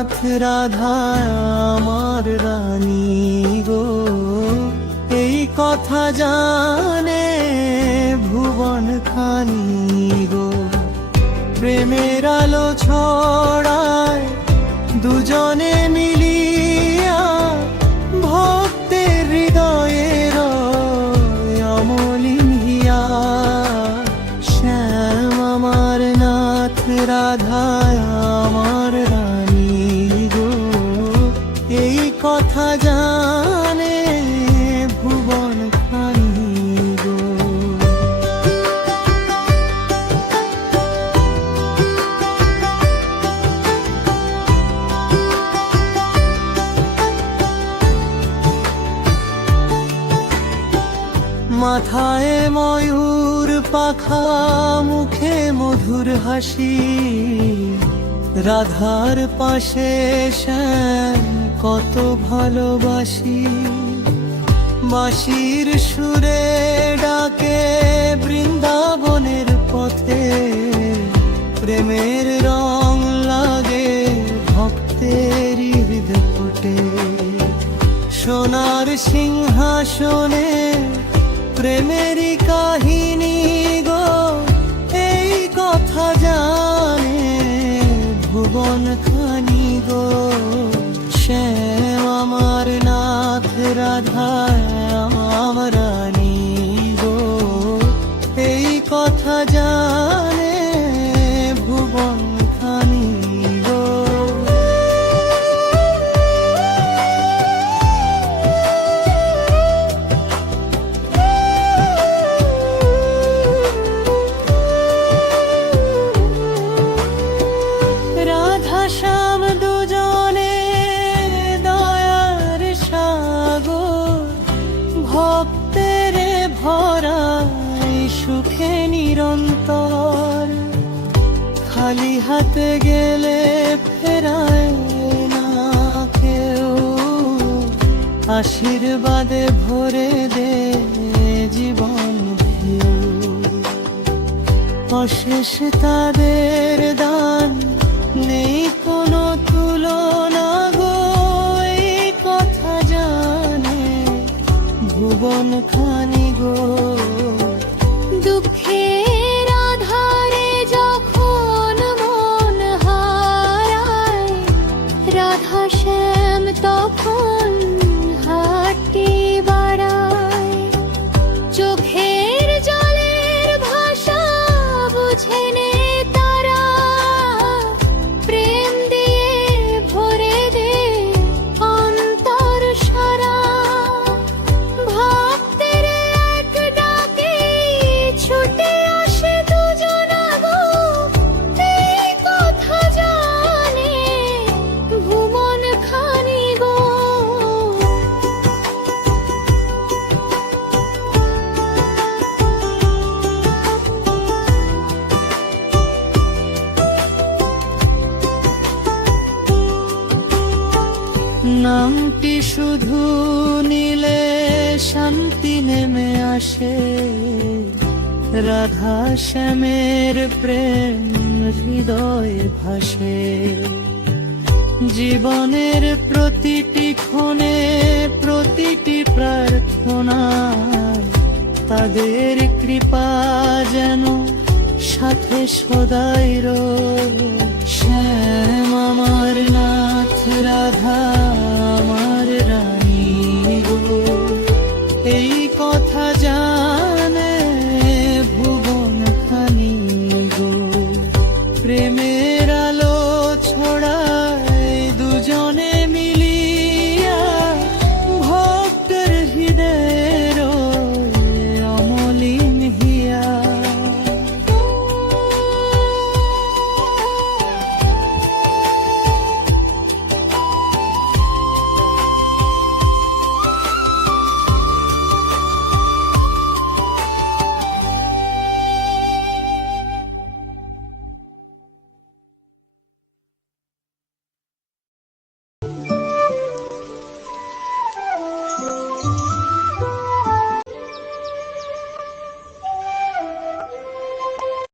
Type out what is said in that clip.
নাথ রাধা আমার রানী গো, এই কথা জানে ভুবন খানি গো। প্রেমের আলো ছড়ায় দুজনে মিলিয়া, ভক্তের হৃদয়ের অমলিন হিয়া। শ্যাম আমার নাথ রাধা আমার রানী গো, এই কথা জানে ভুবন খানি গো। মাথায় ময়ূর পাখা, মুখে মধুর হাসি, রাধার পাশে শ্যাম কত ভালোবাসি। বাঁশির সুরে ডাকে বৃন্দাবনের পথে, প্রেমের রং লাগে ভক্তের হৃদয়ে। সোনার সিংহাসনে প্রেমেরই কাহিনী গো, এই কথা জানে ভুবন খানি গো। শ্যাম আমার নাথ রাধা আমার রানী গো, এই কথা জানে ভুবন খানি গো। রাধা শ্যাম দুজনে দয়ার সাগর, ভক্তের ভরাই সুখে নিরন্তর। খালি হাতে গেলে ফেরায় না কেউ, আশীর্বাদে ভরে দে জীবন ঢেউ। অশেষ তাদের দান, নেই কোনো তুলনা গো, এই কথা জানে ভুবন খানি গো। দুঃখের আধারে যখন মন হারায়, রাধা শ্যাম তখন হাতটি বাড়ায়। চোখের জলের ভাষা বুঝে নে তারা, প্রেম দিয়ে ভরে দে অন্তর সারা। ভক্তের এক ডাকে ছুটে আসে দুজনা গো, এই কথা জানে ভুবন খানি গো। নামটি শুধু নিলে শান্তি নেমে আসে, রাধা শ্যামের প্রেম হৃদয়ে ভাসে। জীবনের প্রতিটি ক্ষণে প্রতিটি প্রার্থনায়, তাদের কৃপা যেন সাথে সদাই রয়। শ্যাম